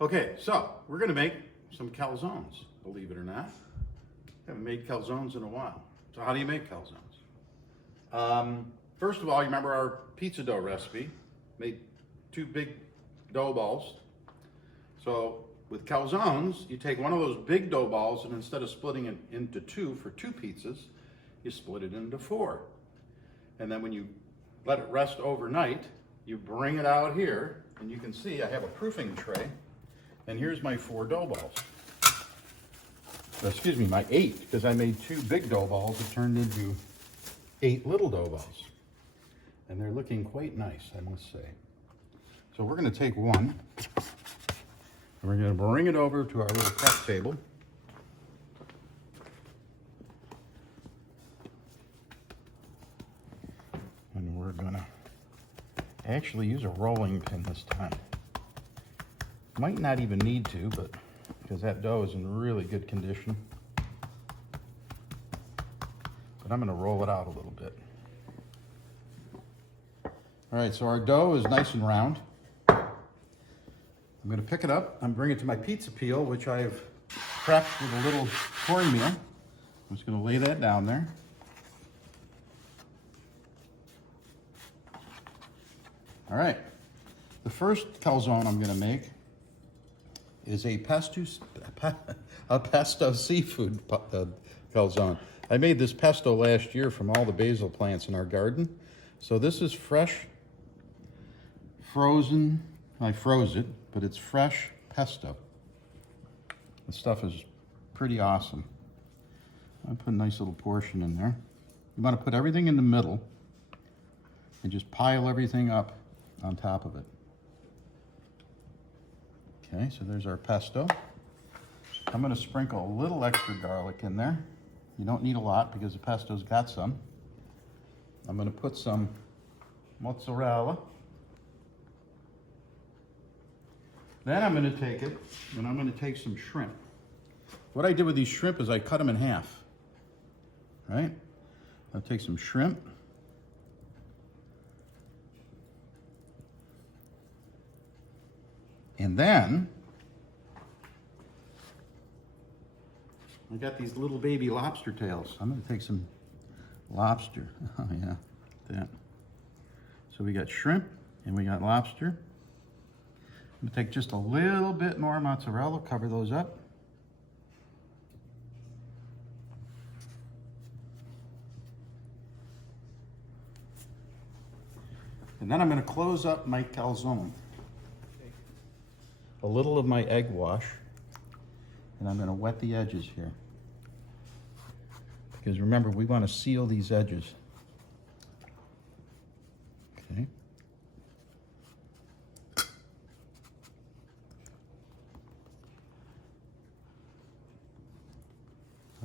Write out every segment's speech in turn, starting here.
Okay, so we're gonna make some calzones, believe it or not. Haven't made calzones in a while. So how do you make calzones? First of all, you remember our pizza dough recipe? Made 2 big dough balls. So with calzones, you take one of those big dough balls and instead of splitting it into 2 for 2 pizzas, you split it into 4. And then when you let it rest overnight, you bring it out here and you can see I have a proofing tray. And here's my 4 dough balls. Excuse me, my 8, because I made 2 big dough balls. It turned into 8 little dough balls. And they're looking quite nice, I must say. So we're gonna take one, and we're gonna bring it over to our little prep table. And we're gonna actually use a rolling pin this time. Might not even need to, but because that dough is in really good condition. But I'm gonna roll it out a little bit. All right, so our dough is nice and round. I'm gonna pick it up and bring it to my pizza peel, which I've prepped with a little cornmeal. I'm just gonna lay that down there. All right, the first calzone I'm gonna make is a pesto seafood calzone. I made this pesto last year from all the basil plants in our garden. So this is fresh, frozen. I froze it, but it's fresh pesto. The stuff is pretty awesome. I put a nice little portion in there. You want to put everything in the middle and just pile everything up on top of it. Okay, so there's our pesto. I'm going to sprinkle a little extra garlic in there. You don't need a lot because the pesto's got some. I'm going to put some mozzarella. Then I'm going to take it and I'm going to take some shrimp. What I did with these shrimp is I cut them in half. Right? I'll take some shrimp. And then, I got these little baby lobster tails. I'm gonna take some lobster. Oh yeah, that. So we got shrimp and we got lobster. I'm gonna take just a little bit more mozzarella, cover those up. And then I'm gonna close up my calzone. A little of my egg wash, and I'm going to wet the edges here. Because remember, we want to seal these edges. Okay.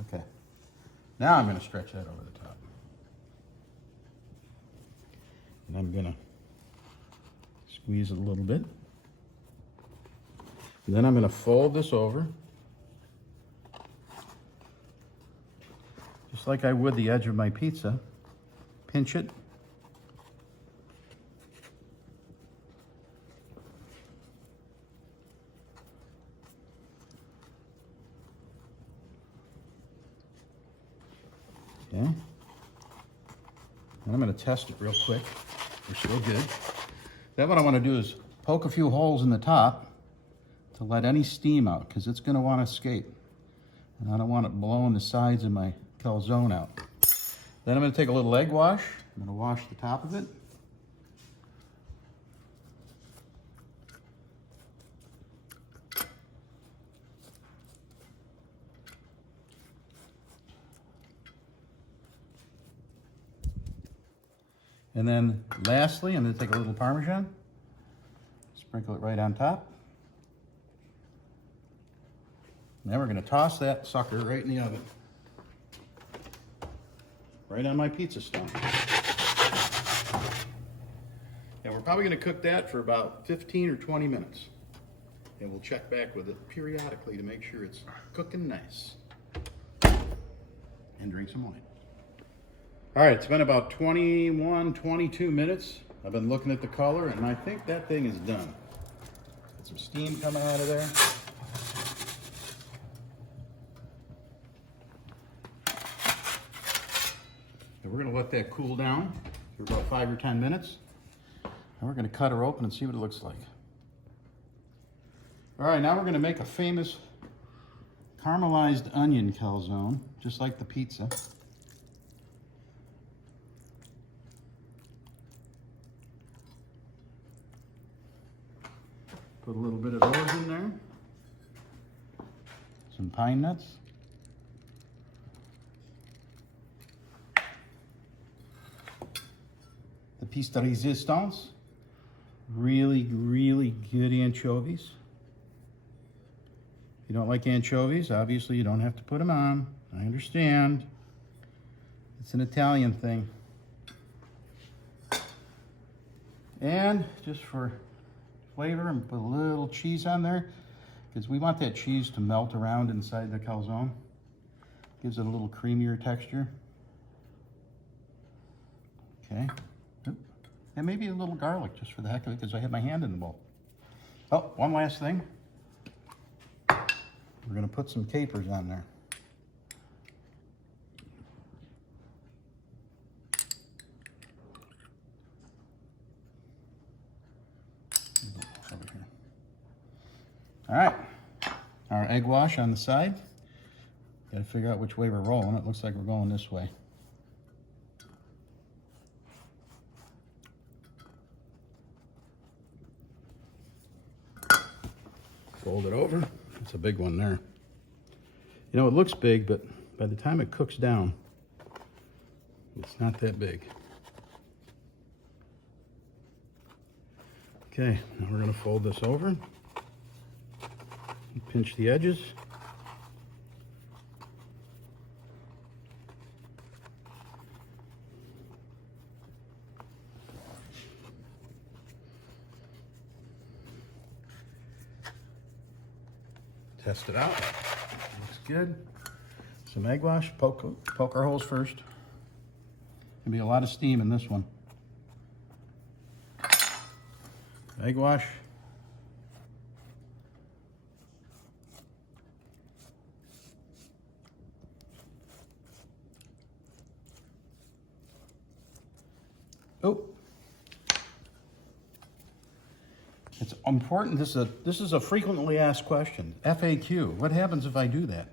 Okay. Now I'm going to stretch that over the top. And I'm going to squeeze it a little bit. And then I'm going to fold this over, just like I would the edge of my pizza. Pinch it. Okay. And I'm going to test it real quick. They're still good. Then what I want to do is poke a few holes in the top to let any steam out, because it's going to want to escape. And I don't want it blowing the sides of my calzone out. Then I'm going to take a little egg wash. I'm going to wash the top of it. And then lastly, I'm going to take a little Parmesan, sprinkle it right on top. Now we're going to toss that sucker right in the oven. Right on my pizza stone. And we're probably going to cook that for about 15 or 20 minutes. And we'll check back with it periodically to make sure it's cooking nice. And drink some wine. All right, it's been about 21, 22 minutes. I've been looking at the color and I think that thing is done. It's some steam coming out of there. And we're going to let that cool down for about 5 or 10 minutes. And we're going to cut her open and see what it looks like. All right, now we're going to make a famous caramelized onion calzone, just like the pizza. Put a little bit of those in there. Some pine nuts. The piece de resistance. Really, really good anchovies. If you don't like anchovies, obviously you don't have to put them on. I understand. It's an Italian thing. And just for flavor, and put a little cheese on there, because we want that cheese to melt around inside the calzone. Gives it a little creamier texture. Okay. And maybe a little garlic, just for the heck of it, because I have my hand in the bowl. Oh, one last thing. We're going to put some capers on there. Over here. All right. Our egg wash on the side. Got to figure out which way we're rolling. It looks like we're going this way. Fold it over. It's a big one there. You know, it looks big, but by the time it cooks down, it's not that big. Okay, now we're going to fold this over and pinch the edges. Test it out. Looks good. Some egg wash. Poke our holes first. There'll be a lot of steam in this one. Egg wash. Oh. It's important. This is a frequently asked question. FAQ. What happens if I do that?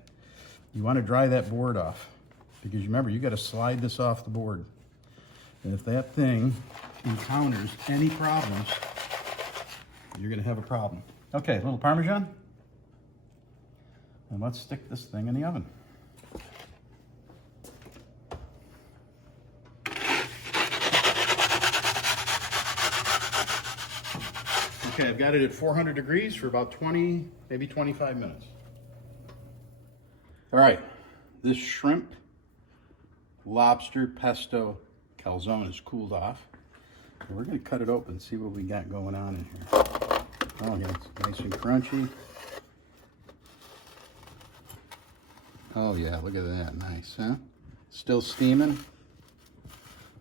You want to dry that board off, because remember, you got to slide this off the board. And if that thing encounters any problems, you're going to have a problem. Okay, a little Parmesan. And let's stick this thing in the oven. Okay, I've got it at 400 degrees for about 20, maybe 25 minutes. All right, this shrimp lobster pesto calzone is cooled off. And we're gonna cut it open and see what we got going on in here. Oh yeah, it's nice and crunchy. Oh yeah, look at that, nice, huh? Still steaming.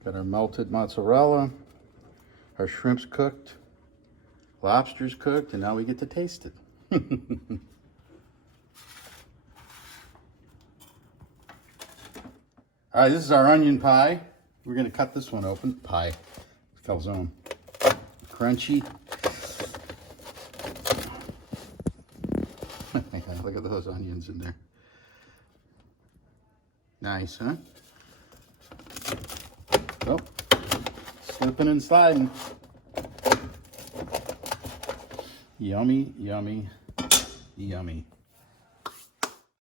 Got our melted mozzarella, our shrimp's cooked. Lobster's cooked, and now we get to taste it. All right, this is our onion pie. We're gonna cut this one open. Pie, calzone. Crunchy. Look at those onions in there. Nice, huh? Oh, slipping and sliding. Yummy, yummy, yummy.